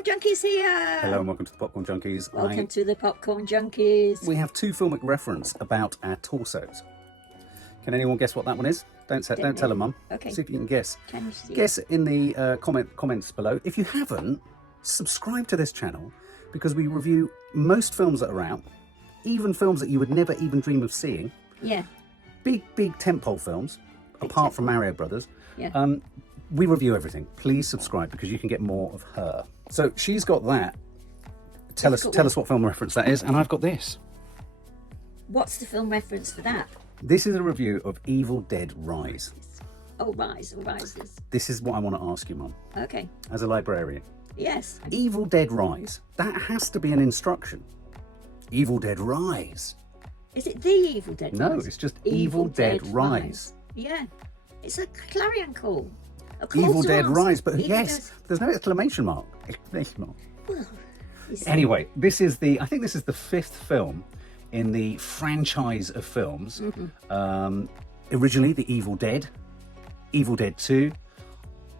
Popcorn Junkies here! Hello and welcome to the Popcorn Junkies. Welcome to the Popcorn Junkies. We have two filmic reference about our torsos. Can anyone guess what that one is? Don't tell them, Mum. Okay. See if you can guess. Can you see Guess in the comments below. If you haven't, subscribe to this channel because we review most films that are out, even films that you would never even dream of seeing. Yeah. Big tentpole films, apart from Mario Brothers. Yeah. We review everything. Please subscribe because you can get more of her. So she's got that. Tell us what film reference that is, and I've got this. What's the film reference for that? This is a review of Evil Dead Rise. Oh, Rise, or Rises. This is what I want to ask you, Mum. Okay. As a librarian. Yes. Evil Dead Rise. That has to be an instruction. Evil Dead Rise. Is it The Evil Dead No, Rise? it's just Evil Dead Rise. Yeah. It's a clarion call. A call Evil to Dead arms. Rise, but Evil yes, Dead. there's no exclamation mark. Exclamation mark. Well, it's- Anyway, I think this is the fifth film in the franchise of films. Originally, The Evil Dead, Evil Dead 2,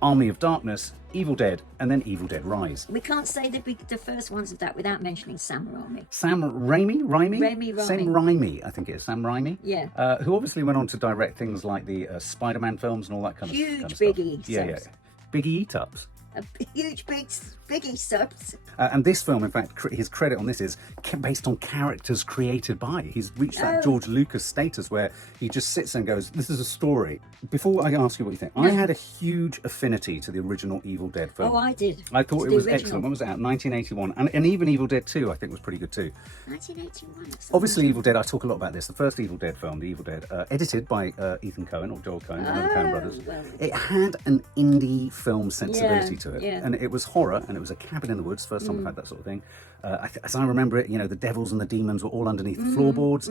Army of Darkness, Evil Dead, and then Evil Dead Rise. We can't say the first ones of that without mentioning Sam Raimi. Sam Raimi? Raimi. Sam Raimi, I think it is. Sam Raimi? Yeah. Who obviously went on to direct things like the Spider-Man films and all that kind of Huge stuff. biggie Yeah. subs. Biggie eat-ups. A huge biggie subs. And this film, in fact, his credit on this is based on characters created by. He's reached that George Lucas status where he just sits and goes, this is a story. Before I ask you what you think, I had a huge affinity to the original Evil Dead film. Oh, I did. I thought it The was original. excellent. When was it out? 1981. And even Evil Dead 2, I think, was pretty good too. 1981. Obviously, Evil Dead, I talk a lot about this. The first Evil Dead film, The Evil Dead, edited by Ethan Coen, or Joel Coen, one of the Coen brothers. Well. It had an indie film sensibility to it. Yeah. And it was horror, and it was a cabin in the woods, first time we've had that sort of thing. As I remember it, the devils and the demons were all underneath the floorboards.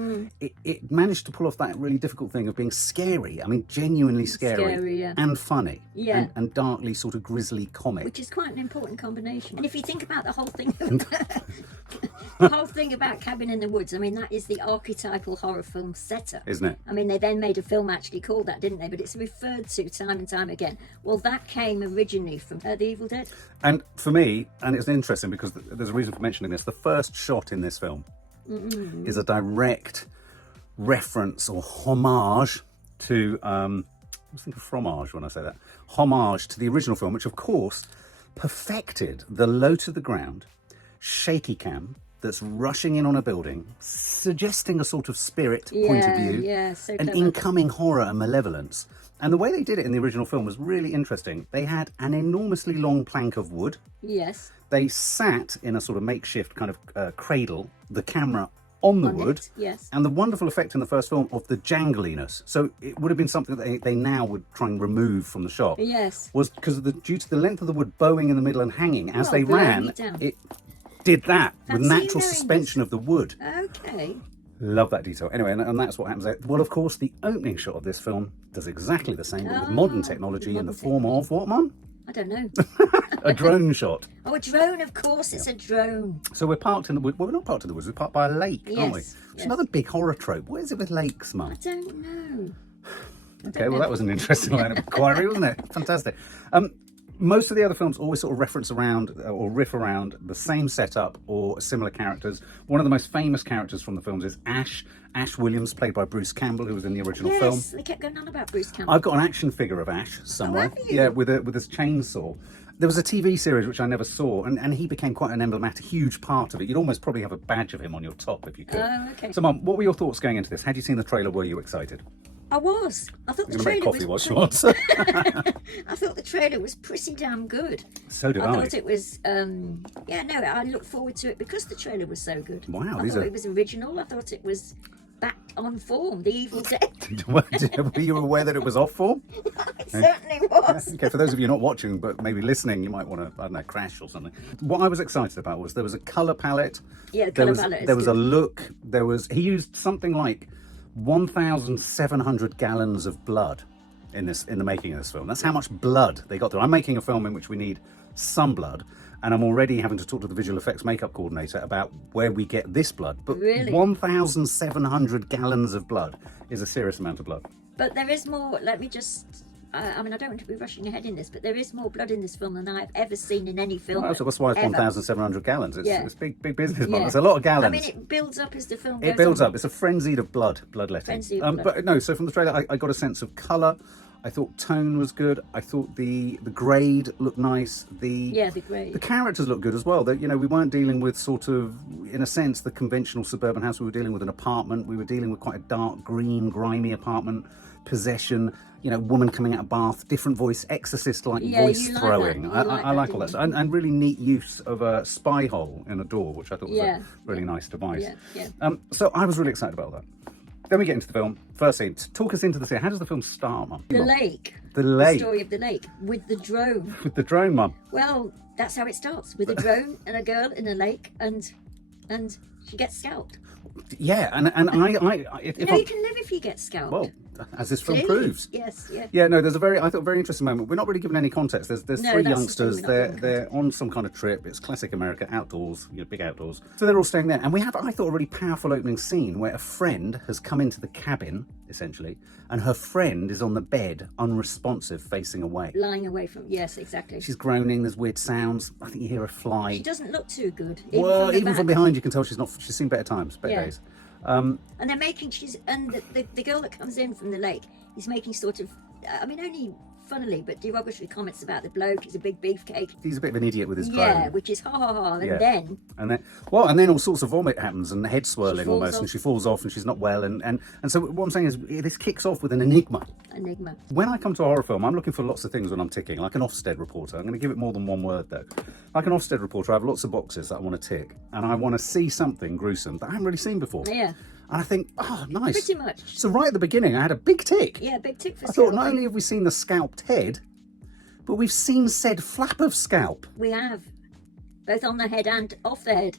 It managed to pull off that really difficult thing of being scary. I mean, genuinely scary yeah. and funny. Yeah. And darkly sort of grisly comic. Which is quite an important combination. And if you think about the whole thing, the whole thing about Cabin in the Woods, I mean, that is the archetypal horror film setup. Isn't it? I mean, they then made a film actually called that, didn't they? But it's referred to time and time again. Well, that came originally from The Evil Dead. And for me, and it's interesting because there's a reason for mentioning this, the first shot in this film is a direct reference or homage to, I was thinking fromage when I say that, homage to the original film, which of course perfected the low to the ground, shaky cam that's rushing in on a building, suggesting a sort of spirit point of view, so an clever. incoming horror and malevolence. And the way they did it in the original film was really interesting. They had an enormously long plank of wood. Yes. They sat in a sort of makeshift kind of cradle, the camera on the wood. Yes. And the wonderful effect in the first film of the jangliness. So it would have been something that they now would try and remove from the shot. Yes. Was because due to the length of the wood bowing in the middle and hanging, as they blowing ran, it down. it did that with Fancy natural knowing suspension of the wood. Okay. Love that detail. Anyway, and that's what happens there. Well, of course, the opening shot of this film does exactly the same, but with modern technology in the form of what, Mum? I don't know. A drone shot. Oh, a drone, of course, it's a drone. So we're parked in the woods. Well, we're not parked in the woods. We're parked by a lake, aren't we? Yes, It's yes. another big horror trope. What is it with lakes, Mum? I don't know. Okay, well, that was an interesting line of inquiry, wasn't it? Fantastic. Most of the other films always sort of reference around or riff around the same setup or similar characters. One of the most famous characters from the films is Ash Williams, played by Bruce Campbell, who was in the original film. Yes, they kept going on about Bruce Campbell. I've got an action figure of Ash somewhere. have you? Yeah, with his chainsaw. There was a TV series which I never saw, and he became quite an emblematic, huge part of it. You'd almost probably have a badge of him on your top if you could. Oh, okay. So, Mum, what were your thoughts going into this? Had you seen the trailer? Were you excited? I was. I thought You're the going to make trailer coffee was. whilst you answer. I thought the trailer was pretty damn good. So did I. I thought it was. I look forward to it because the trailer was so good. Wow, I thought it was original. I thought it was back on form. The Evil Dead. Were you aware that it was off form? It certainly was. Okay, for those of you not watching but maybe listening, you might want to, I don't know, crash or something. What I was excited about was there was a colour palette. Yeah, the colour palette is There was a good. look. He used something like 1,700 gallons of blood in the making of this film. That's how much blood they got through. I'm making a film in which we need some blood, and I'm already having to talk to the visual effects makeup coordinator about where we get this blood. But Really? 1,700 gallons of blood is a serious amount of blood. But there is more. Let me just I mean, I don't want to be rushing ahead in this, but there is more blood in this film than I've ever seen in any film. Well, that's why it's ever. 1,700 gallons. It's big business, Mum. Yeah. It's a lot of gallons. I mean, it builds up as the film goes It builds on. up. It's a frenzy of bloodletting. Frenzy of blood. But no, so from the trailer, I got a sense of colour. I thought tone was good. I thought the grade looked nice. The grade. The characters looked good as well. That, you know, we weren't dealing with sort of, in a sense, the conventional suburban house. We were dealing with an apartment. We were dealing with quite a dark, green, grimy apartment. Possession. You know, woman coming out of bath, different voice, exorcist-like voice throwing. I like all that stuff. And really neat use of a spy hole in a door, which I thought was a really nice device. So I was really excited about that. Then we get into the film. First scene. Talk us into the scene. How does the film start, Mum? The lake. The lake. The story of the lake with the drone. With the drone, Mum. Well, that's how it starts, with a drone and a girl in a lake, and she gets scalped. Yeah, and I you can live if you get scalped. Well, as this film proves. Yes, yeah. Yeah, no, there's I thought, very interesting moment. We're not really given any context. There's three youngsters. They're on some kind of trip. It's classic America, outdoors, you know, big outdoors. So they're all staying there. And we have, I thought, a really powerful opening scene where a friend has come into the cabin, essentially, and her friend is on the bed, unresponsive, facing away. Lying away from, yes, exactly. She's groaning, there's weird sounds. I think you hear a fly. She doesn't look too good. Even from behind you can tell she's seen better times, better days. And they're making, the girl that comes in from the lake is making sort of, I mean, only funnily, but derogatory comments about the bloke. He's a big beefcake. He's a bit of an idiot with his drone. Yeah, which is ha ha ha. And then all sorts of vomit happens and head swirling almost, off. and she falls off and she's not well. And so what I'm saying is this kicks off with an enigma. When I come to a horror film, I'm looking for lots of things when I'm ticking, like an Ofsted reporter. I'm going to give it more than one word though. Like an Ofsted reporter, I have lots of boxes that I want to tick, and I want to see something gruesome that I haven't really seen before. Yeah. And I think, oh, nice. Pretty much. So right at the beginning, I had a big tick. Yeah, big tick for I thought, not only have we seen the scalped head, but we've seen said flap of scalp. We have. Both on the head and off the head.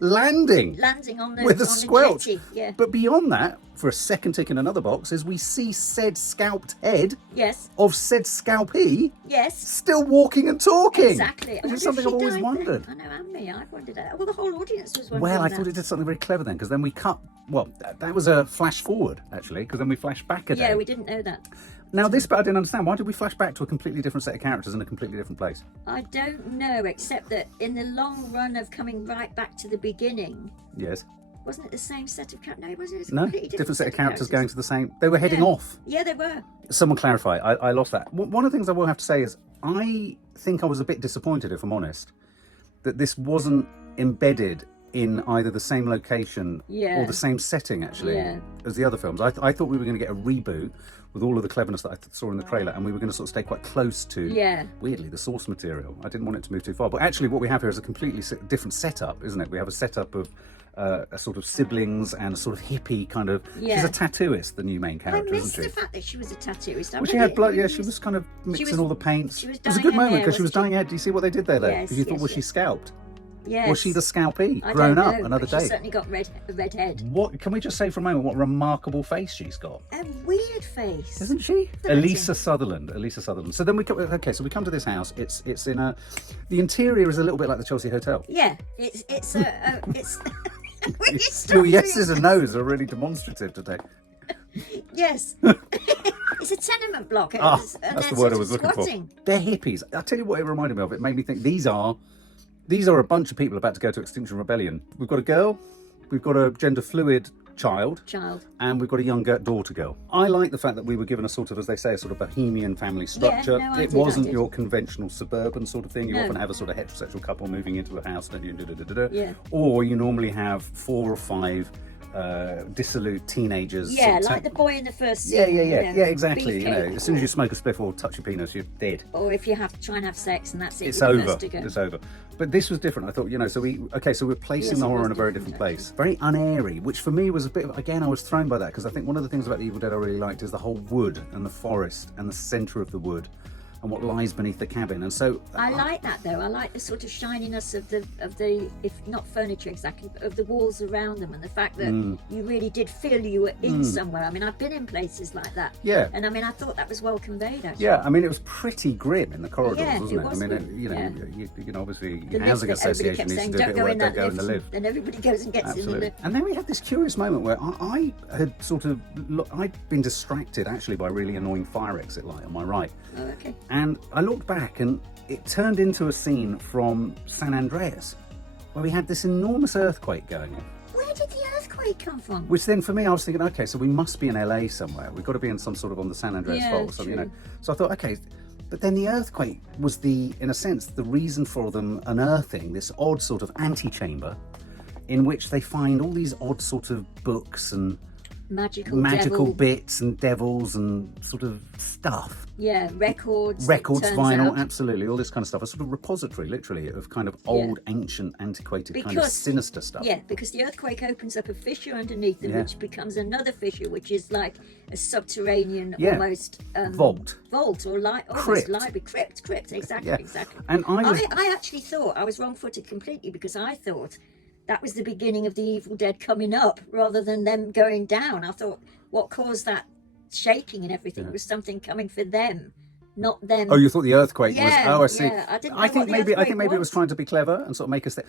Landing on the with a squelch. jetty, yeah. But beyond that, for a second tick in another box, is we see said scalped head of said scalpee still walking and talking. Exactly. Which is something I've always wondered. I know, and me, I've wondered that. Well, the whole audience was wondering. Well, I thought it did something very clever then, because then we cut. Well, that was a flash forward, actually, because then we flash back a day. Yeah, we didn't know that. Now, this bit I didn't understand. Why did we flash back to a completely different set of characters in a completely different place? I don't know, except that in the long run of coming right back to the beginning... Yes. Wasn't it the same set of characters? No, it wasn't. No, different set of characters going to the same... They were heading off. Yeah, they were. Someone clarify. I lost that. One of the things I will have to say is I think I was a bit disappointed, if I'm honest, that this wasn't embedded in either the same location or the same setting, actually, as the other films. I thought we were going to get a reboot with all of the cleverness that I saw in the trailer, and we were going to sort of stay quite close to, weirdly, the source material. I didn't want it to move too far. But actually what we have here is a completely different setup, isn't it? We have a setup of a sort of siblings and a sort of hippie kind of... She's a tattooist, the new main character, isn't she? I missed the fact that she was a tattooist. Well, she had blood, she was kind of mixing all the paints. It was a good moment because she was dyeing her head. Do you see what they did there, though? Because you thought, was she scalped? Yes. Was she the scalpee I grown don't up know, another but day? She's certainly got a red head. What can we just say for a moment? What a remarkable face she's got. A weird face, isn't she? Alyssa Sutherland. So then we come. Okay, so we come to this house. It's in a. The interior is a little bit like the Chelsea Hotel. Yeah, it's. Your yeses and nos are really demonstrative today. Yes. It's a tenement block. That's the word I was looking for. They're hippies. I'll tell you what it reminded me of. It made me think these are a bunch of people about to go to Extinction Rebellion. We've got a girl, we've got a gender fluid child, and we've got a young daughter girl. I like the fact that we were given a sort of, as they say, a sort of bohemian family structure. It wasn't your conventional suburban sort of thing. You often have a sort of heterosexual couple moving into a house, don't you? Or you normally have 4 or 5 dissolute teenagers. Yeah, like the boy in the first scene. Yeah, exactly. You know, as soon as you smoke a spliff or touch your penis, you're dead. Or if you have to try and have sex, and that's it. It's over. It's over. But this was different. I thought, so we're placing the horror in a very different place. Very unairy, which for me was a bit. Again, I was thrown by that because I think one of the things about The Evil Dead I really liked is the whole wood and the forest and the centre of the wood. and what lies beneath the cabin. And so I like that though. I like the sort of shininess of the if not furniture exactly, but of the walls around them, and the fact that you really did feel you were in somewhere. I mean, I've been in places like that. Yeah. And I mean, I thought that was well conveyed actually. Yeah, I mean, it was pretty grim in the corridors, Yeah, wasn't it? it was I mean, good. you know, Yeah. you know, obviously, The housing lift that everybody association kept needs saying, to do a don't bit go of in work, don't that go in the lift, lift. and everybody goes and gets in the Absolutely. lift. And then we had this curious moment where I had sort of, I'd been distracted actually by a really annoying fire exit light on my right. Oh, okay. And I looked back and it turned into a scene from San Andreas where we had this enormous earthquake going on. Where did the earthquake come from? Which then for me, I was thinking, okay, so we must be in LA somewhere. We've got to be in some sort of on the San Andreas Yeah, fault or something, you know. true. So I thought, okay, but then the earthquake was in a sense, the reason for them unearthing this odd sort of antechamber in which they find all these odd sort of books and Magical devil. bits and devils and sort of stuff. Yeah, records, turns vinyl, out. absolutely, all this kind of stuff. A sort of repository, literally, of kind of old, ancient, antiquated, kind of sinister stuff. Yeah, because the earthquake opens up a fissure underneath them, which becomes another fissure, which is like a subterranean, almost vault or Crypt. library, crypt. Exactly, Yeah. exactly. And I actually thought I was wrong-footed completely because I thought that was the beginning of the Evil Dead coming up rather than them going down. I thought what caused that shaking and everything was something coming for them, not them. Oh, you thought the earthquake was? Oh, I see. Yeah, I didn't know what the maybe earthquake it was trying to be clever and sort of make us think.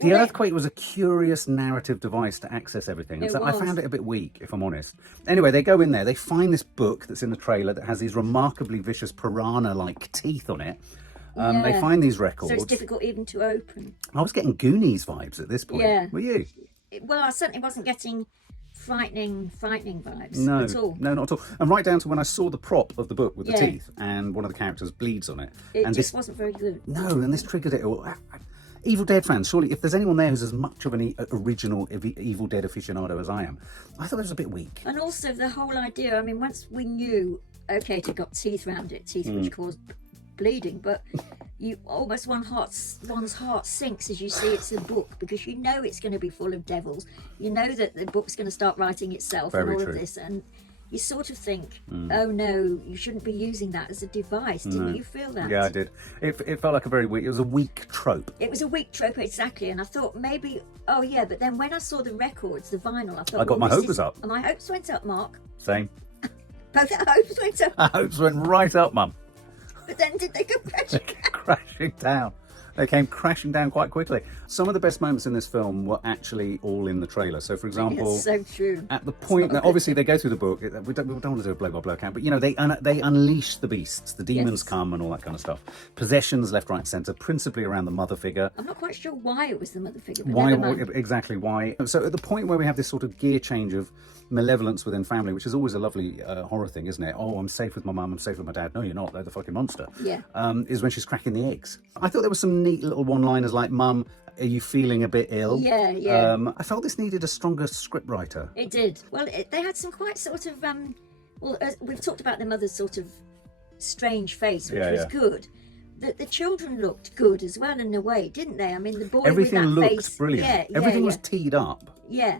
The earthquake was a curious narrative device to access everything, and so I found it a bit weak, if I'm honest. Anyway, they go in there, they find this book that's in the trailer that has these remarkably vicious piranha-like teeth on it. They find these records. So it's difficult even to open. I was getting Goonies vibes at this point. Yeah. Were you? Well, I certainly wasn't getting frightening vibes No, at all. no, not at all. And right down to when I saw the prop of the book with the teeth, and one of the characters bleeds on it. It and just wasn't very good. No, and this triggered it all. Evil Dead fans, surely, if there's anyone there who's as much of an original Evil Dead aficionado as I am, I thought it was a bit weak. And also the whole idea, I mean, once we knew, okay, it got teeth round it, teeth which caused bleeding, but you almost one's heart sinks as you see it's a book, because you know it's going to be full of devils. You know that the book's going to start writing itself. Very and all true. of this, and you sort of think, oh no, you shouldn't be using that as a device. Didn't you feel that? Yeah, I did. It felt like it was a weak trope. It was a weak trope, exactly, and I thought maybe, oh yeah, but then when I saw the records, the vinyl, I thought, I got my hopes up. And my hopes went up, Mark. Same. Both our hopes went up. Our hopes went right up, Mum. But then did they go crashing? Crashing down. They came crashing down quite quickly. Some of the best moments in this film were actually all in the trailer. So, for example, It's so true. at the point that obviously they go through the book, we don't want to do a blow-by-blow account, but you know, they unleash the beasts, the demons come and all that kind of stuff. Possessions left, right, and centre, principally around the mother figure. I'm not quite sure why it was the mother figure. But Why never mind. exactly why? So at the point where we have this sort of gear change of malevolence within family, which is always a lovely horror thing, isn't it? Oh, I'm safe with my mum, I'm safe with my dad. No, you're not. They're the fucking monster. Yeah. Is when she's cracking the eggs. I thought there was some neat little one-liners like, "Mum, are you feeling a bit ill?" Yeah, yeah. I felt this needed a stronger scriptwriter. It did. Well, they had some quite sort of we've talked about the mother's sort of strange face, which was good. The children looked good as well in a way, didn't they? I mean, the boy Everything with that looked face, brilliant. Yeah, Everything was teed up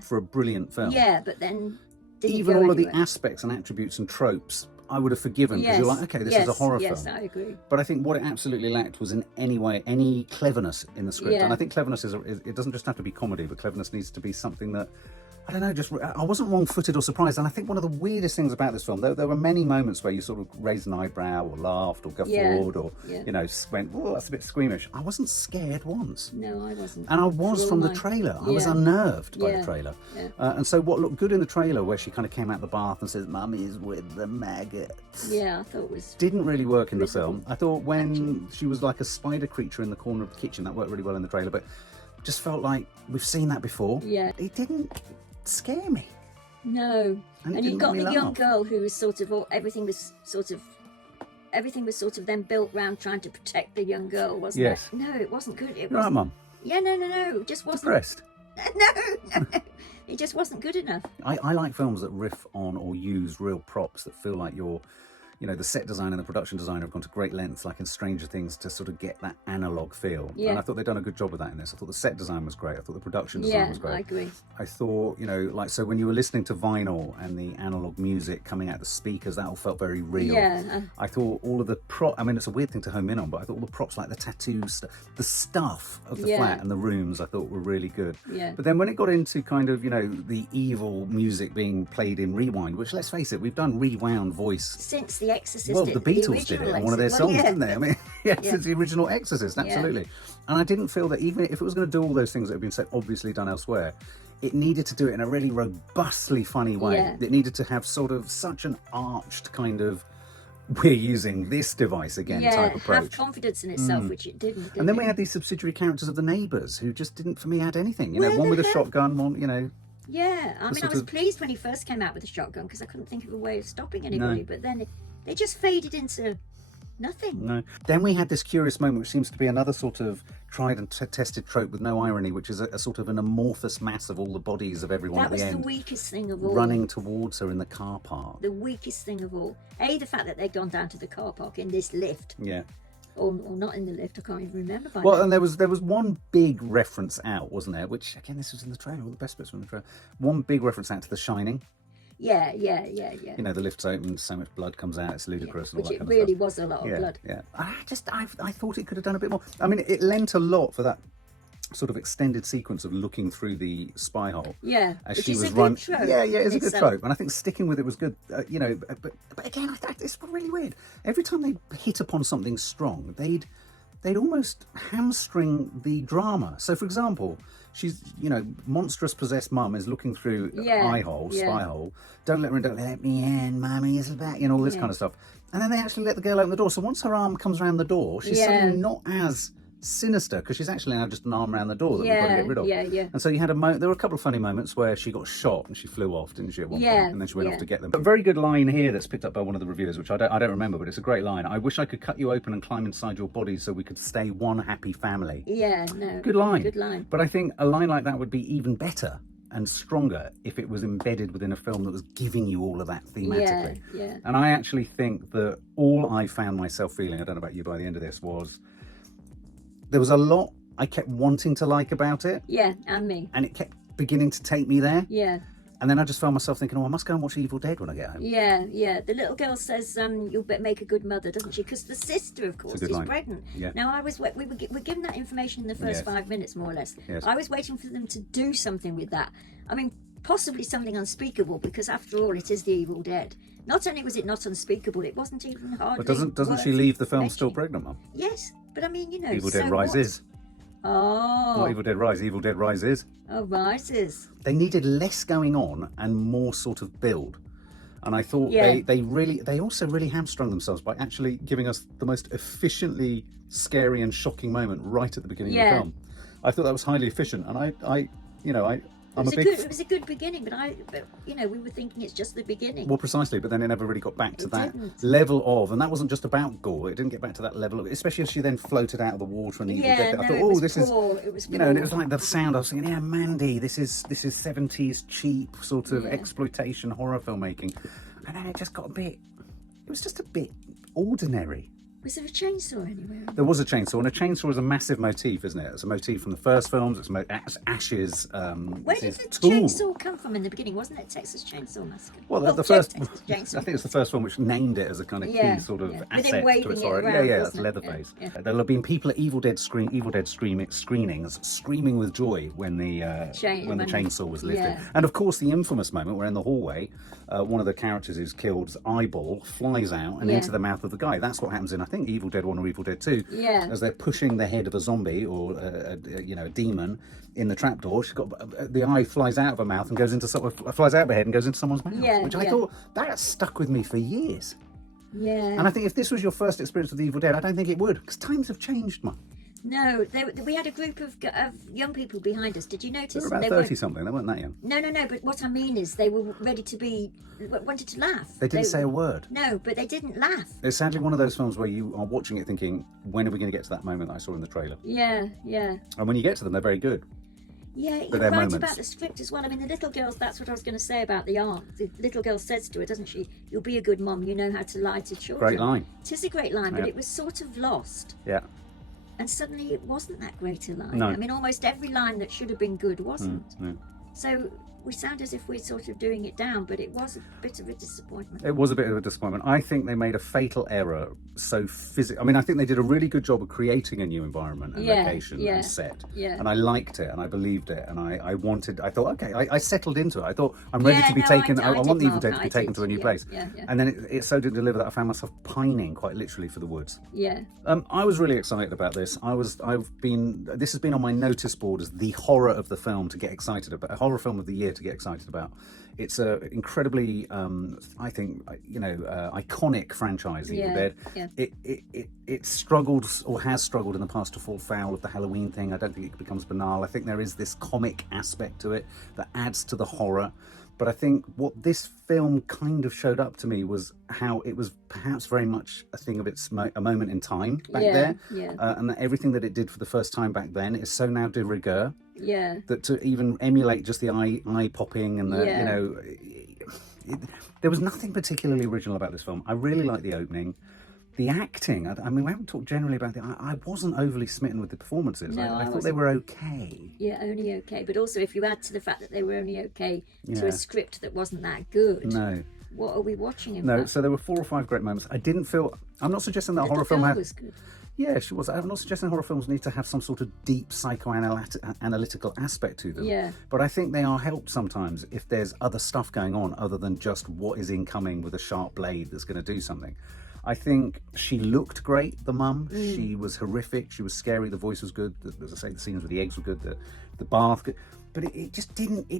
for a brilliant film. Yeah, but then didn't even go all of the anywhere. aspects and attributes and tropes I would have forgiven, because you're like, okay, this is a horror film. Yes, I agree. But I think what it absolutely lacked was in any way any cleverness in the script. Yeah. And I think cleverness it doesn't just have to be comedy, but cleverness needs to be something that, I don't know, I wasn't wrong-footed or surprised. And I think one of the weirdest things about this film, there were many moments where you sort of raised an eyebrow or laughed or guffawed or, you know, went, oh, that's a bit squeamish. I wasn't scared once. No, I wasn't. And I was from the trailer. I was unnerved by the trailer. Yeah. And so what looked good in the trailer, where she kind of came out the bath and says, "Mummy's with the maggots." Yeah, I thought it was... Didn't really work in the film. I thought when she was like a spider creature in the corner of the kitchen, that worked really well in the trailer, but just felt like we've seen that before. Yeah. It didn't scare me. No. And it And you didn't got make the me young laugh. girl who was sort of, everything was sort of then built round trying to protect the young girl, wasn't Yes. it? No, it wasn't good. It You're right, wasn't. Mum. Yeah, no, it just wasn't. Depressed. No, it just wasn't good enough. I like films that riff on or use real props that feel like you're you know, the set design and the production designer have gone to great lengths, like in Stranger Things, to sort of get that analog feel. Yeah. And I thought they'd done a good job with that in this. I thought the set design was great. I thought the production design was great. I agree. I thought, you know, like, so when you were listening to vinyl and the analog music coming out the speakers, that all felt very real. Yeah. I thought all of the I mean, it's a weird thing to home in on, but I thought all the props, like the tattoos, the stuff of the flat and the rooms, I thought were really good. Yeah. But then when it got into kind of, you know, the evil music being played in rewind, which, let's face it, we've done rewound voice Since The Exorcist. well, the Beatles did it on one of their songs, didn't they? I mean, since the original Exorcist, absolutely. And I didn't feel that even if it was going to do all those things that have been so obviously done elsewhere, it needed to do it in a really robustly funny way. Yeah. It needed to have sort of such an arched kind of, we're using this device again type approach. Have confidence in itself, which it didn't. And then we had these subsidiary characters of the neighbours who just didn't, for me, add anything. You know, one with a shotgun, one, you know. Yeah, I mean, I was pleased when he first came out with a shotgun because I couldn't think of a way of stopping anybody. But then they just faded into nothing. No. Then we had this curious moment, which seems to be another sort of tried and tested trope with no irony, which is a sort of an amorphous mass of all the bodies of everyone at the end. That was the weakest thing of all. Running towards her in the car park. The weakest thing of all. The fact that they'd gone down to the car park in this lift. Yeah. Or not in the lift, I can't even remember. Well, and there was one big reference out, wasn't there? Which, again, this was in the trailer, all the best bits were in the trailer. One big reference out to The Shining. Yeah. You know, the lift's open, so much blood comes out, it's ludicrous and all that kind of stuff. Which it really was a lot of blood. Yeah. I thought it could have done a bit more. I mean, it lent a lot for that sort of extended sequence of looking through the spy hole. Yeah, as which she is was a good trope. Yeah, it's a good trope, and I think sticking with it was good. You know, but again, it's really weird. Every time they hit upon something strong, they'd almost hamstring the drama. So, for example, she's, you know, monstrous possessed mum is looking through spy hole. Don't let me in, mummy is back, you know, all this kind of stuff. And then they actually let the girl open the door. So once her arm comes around the door, she's suddenly not as sinister because she's actually now just an arm around the door that we've got to get rid of. Yeah. And so you had there were a couple of funny moments where she got shot and she flew off, didn't she, at one point? And then she went off to get them. But very good line here that's picked up by one of the reviewers, which I don't remember, but it's a great line. I wish I could cut you open and climb inside your body so we could stay one happy family. Yeah, no. Good line. Good line. But I think a line like that would be even better and stronger if it was embedded within a film that was giving you all of that thematically. Yeah. And I actually think that all I found myself feeling, I don't know about you, by the end of this, was there was a lot I kept wanting to like about it. Yeah, and me. And it kept beginning to take me there. Yeah. And then I just found myself thinking, I must go and watch Evil Dead when I get home. Yeah. The little girl says, you'll make a good mother, doesn't she? Because the sister, of course, is pregnant. Yeah. Now, we were given that information in the first 5 minutes, more or less. Yes. I was waiting for them to do something with that. I mean, possibly something unspeakable, because after all, it is the Evil Dead. Not only was it not unspeakable, it wasn't even hard. But doesn't she leave the film still pregnant, Mum? Yes, but I mean, you know, Evil Dead Rises. Oh. Not Evil Dead Rise, Evil Dead Rises. Oh, Rises. They needed less going on and more sort of build. And I thought they also really hamstrung themselves by actually giving us the most efficiently scary and shocking moment right at the beginning of the film. I thought that was highly efficient, and it was a good beginning, but you know, we were thinking it's just the beginning. Well, precisely, but then it never really got back to that level of, and that wasn't just about gore. It didn't get back to that level of, especially as she then floated out of the water and the Evil Dead. I thought, this is, you know, and it was like the sound. I was thinking, Mandy, this is 70s cheap sort of exploitation horror filmmaking, and then it just got it was just a bit ordinary. Was there a chainsaw anywhere? There was a chainsaw, and a chainsaw is a massive motif, isn't it? It's a motif from the first films. It's Ash's. Where did the chainsaw come from in the beginning? Wasn't it Texas Chainsaw Massacre? Well, the first. I think it's the first one which named it as a kind of key sort of asset to its origin. That's Leatherface. There'll have been people at Evil Dead screenings screaming with joy when the chainsaw was lifted, and of course the infamous moment where in the hallway, one of the characters who's killed's eyeball flies out and into the mouth of the guy. That's what happens in, I think, Evil Dead 1 or Evil Dead 2. Yeah. As they're pushing the head of a zombie or a demon in the trapdoor, she's got the eye flies out of her mouth and flies out of her head and goes into someone's mouth. Which I thought that stuck with me for years. Yeah. And I think if this was your first experience with Evil Dead, I don't think it would, because times have changed, Mum. No, we had a group of young people behind us. Did you notice? They were about 30-something. They weren't that young. No. But what I mean is they were ready to wanted to laugh. They didn't say a word. No, but they didn't laugh. It's sadly one of those films where you are watching it thinking, when are we going to get to that moment that I saw in the trailer? Yeah. And when you get to them, they're very good. Yeah, you're but they're right moments. about the script as well. I mean, the little girls, that's what I was going to say about the aunt. The little girl says to her, doesn't she, "You'll be a good mum, you know how to lie to children." Great line. It is a great line, but Yeah. it was sort of lost. Yeah. And suddenly it wasn't that great a line. No. I mean, almost every line that should have been good wasn't. Yeah. So we sound as if we're sort of doing it down, but it was a bit of a disappointment. It was a bit of a disappointment. I think they made a fatal error. I mean, I think they did a really good job of creating a new environment and location and set. Yeah. And I liked it and I believed it and I thought, okay, I settled into it. I thought, I'm ready to be no, taken. I want the did, Evil Dead to Mark, be I taken did. to a new Yeah, place. yeah. And then it so did deliver that I found myself pining quite literally for the woods. Yeah. I was really excited about this. This has been on my notice board as the horror of the film to get excited about, a horror film of the year to get excited about. It's a incredibly, I think, iconic franchise, Evil Dead. Yeah. It struggled or has struggled in the past to fall foul of the Halloween thing. I don't think it becomes banal. I think there is this comic aspect to it that adds to the horror. But I think what this film kind of showed up to me was how it was perhaps very much a thing of a moment in time back there. Yeah. And that everything that it did for the first time back then is so now de rigueur. Yeah. That to even emulate just the eye popping and the, there was nothing particularly original about this film. I really liked the opening. The acting, I mean, we haven't talked generally about it. I wasn't overly smitten with the performances. No, I thought they were okay. Yeah, only okay. But also, if you add to the fact that they were only okay to a script that wasn't that good, No. what are we watching in No, fact? so there were 4 or 5 great moments. I'm not suggesting that The horror film girl had... was good. Yeah, she was. I'm not suggesting horror films need to have some sort of deep psychoanalytical aspect to them. Yeah. But I think they are helped sometimes if there's other stuff going on other than just what is incoming with a sharp blade that's going to do something. I think she looked great, the mum. She was horrific. She was scary. The voice was good. As I say, the scenes with the eggs were good. The bath, good. But it just didn't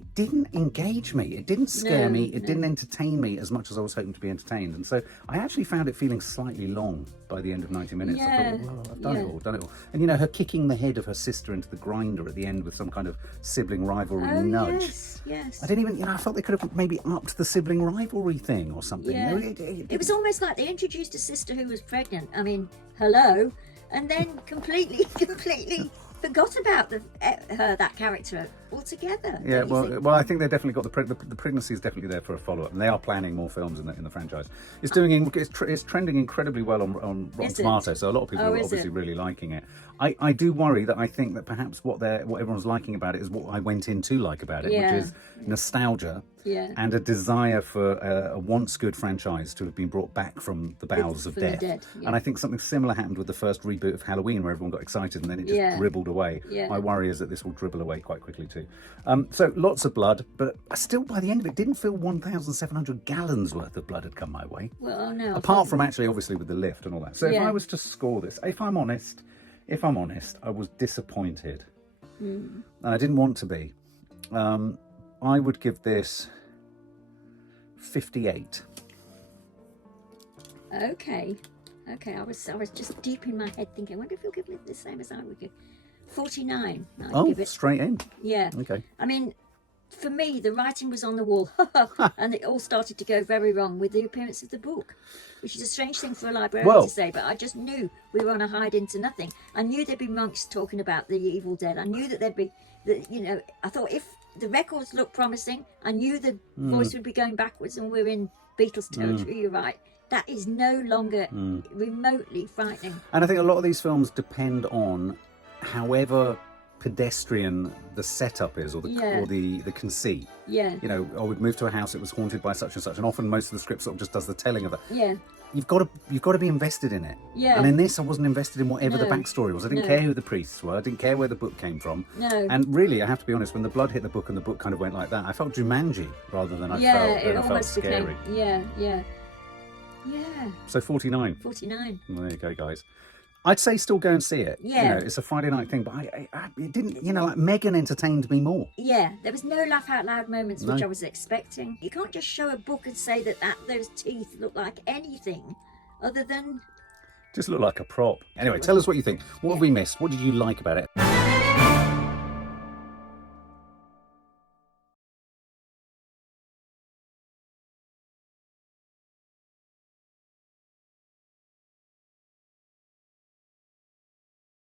engage me. It didn't scare me. It didn't entertain me as much as I was hoping to be entertained. And so I actually found it feeling slightly long by the end of 90 minutes. I thought, well, I've done it all. And her kicking the head of her sister into the grinder at the end with some kind of sibling rivalry nudge. Yes. I didn't even, I felt they could have maybe upped the sibling rivalry thing or something. Yeah. It was almost like they introduced a sister who was pregnant. I mean, hello. And then completely forgot about that character altogether. Yeah, well, I think they definitely got the pregnancy is definitely there for a follow-up, and they are planning more films in the franchise. It's trending incredibly well on Rotten Tomatoes, so a lot of people are obviously really liking it. I do worry that I think that perhaps what everyone's liking about it is what I went in to like about it, which is nostalgia and a desire for a once good franchise to have been brought back from the bowels of death. And I think something similar happened with the first reboot of Halloween, where everyone got excited and then it just dribbled away. My worry is that this will dribble away quite quickly too. So lots of blood, but still by the end of it didn't feel 1,700 gallons worth of blood had come my way. Well, no. Apart from actually obviously with the lift and all that. So if I was to score this, if I'm honest, I was disappointed. And I didn't want to be. I would give this 58. Okay. I was just deep in my head thinking, I wonder if you'll give me the same as I would give. 49. I'd give it. Straight in. Yeah. Okay. I mean, for me, the writing was on the wall, and it all started to go very wrong with the appearance of the book, which is a strange thing for a librarian to say, but I just knew we were on a hide into nothing. I knew there'd be monks talking about the Evil Dead. I knew that there'd be, I thought if the records looked promising, I knew the voice would be going backwards and we're in Beatles territory, you're right. That is no longer remotely frightening. And I think a lot of these films depend on however pedestrian the setup is or the conceit. Yeah. We've moved to a house, it was haunted by such and such, and often most of the script sort of just does the telling of that. Yeah. You've got to be invested in it. Yeah. And in this I wasn't invested in whatever the backstory was. I didn't care who the priests were, I didn't care where the book came from. No. And really, I have to be honest, when the blood hit the book and the book kind of went like that, I felt Jumanji rather than I felt scary. Yeah. So 49. 49. Well, there you go, guys. I'd say still go and see it. Yeah. It's a Friday night thing, but it didn't, like Megan entertained me more. Yeah, there was no laugh out loud moments, which I was expecting. You can't just show a book and say that those teeth look like anything other than... Just look like a prop. Anyway, tell us what you think. What have we missed? What did you like about it?